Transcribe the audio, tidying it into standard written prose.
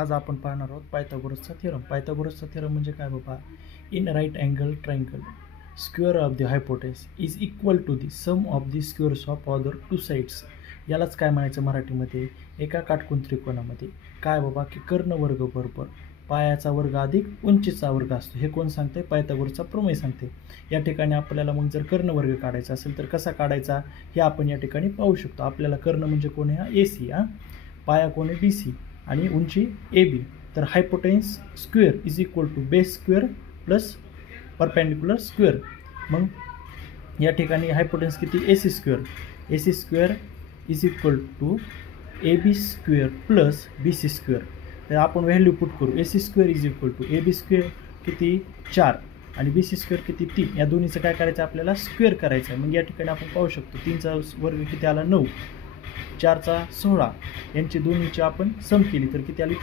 आज आपण पाहणार आहोत पायथागोरसचा थेरम. पायथागोरसचा थेरम म्हणजे काय बाबा? In right angle triangle square of the hypotenuse is equal to the sum of the squares of other two sides. यालाच काय म्हणायचं मराठीमध्ये? एका काटकोन त्रिकोणामध्ये काय बाबा की कर्णवर्ग बरोबर पायाचा वर्ग अधिक उंचीचा वर्ग असतो. हे कोण सांगते? पायथागोरसचा प्रमेय सांगते. या ठिकाणी आपल्याला मग जर कर्णवर्ग काढायचा असेल तर कसा काढायचा हे आपण या ठिकाणी पाहू शकतो. आपल्याला कर्ण म्हणजे कोण आहे? हा AC, पाया कोण आहे? BC आणि उंची AB. तर hypotenuse square is equal to base square plus perpendicular square. मग या ठिकाणी हायपोटेन्स किती? AC square. AC square is equal to AB square plus BC square. तर आपण व्हॅल्यू पुट करू. AC square is equal to AB square किती? 4 आणि BC square किती? 3. या दोन्हीचं काय करायचं? आपल्याला स्क्वेअर करायचं आहे. मग या ठिकाणी आपण पाहू शकतो 3चा वर्ग किती आला? 9, 4चा 16. यांची दोन्हीची आपण सम केली तर किती आली?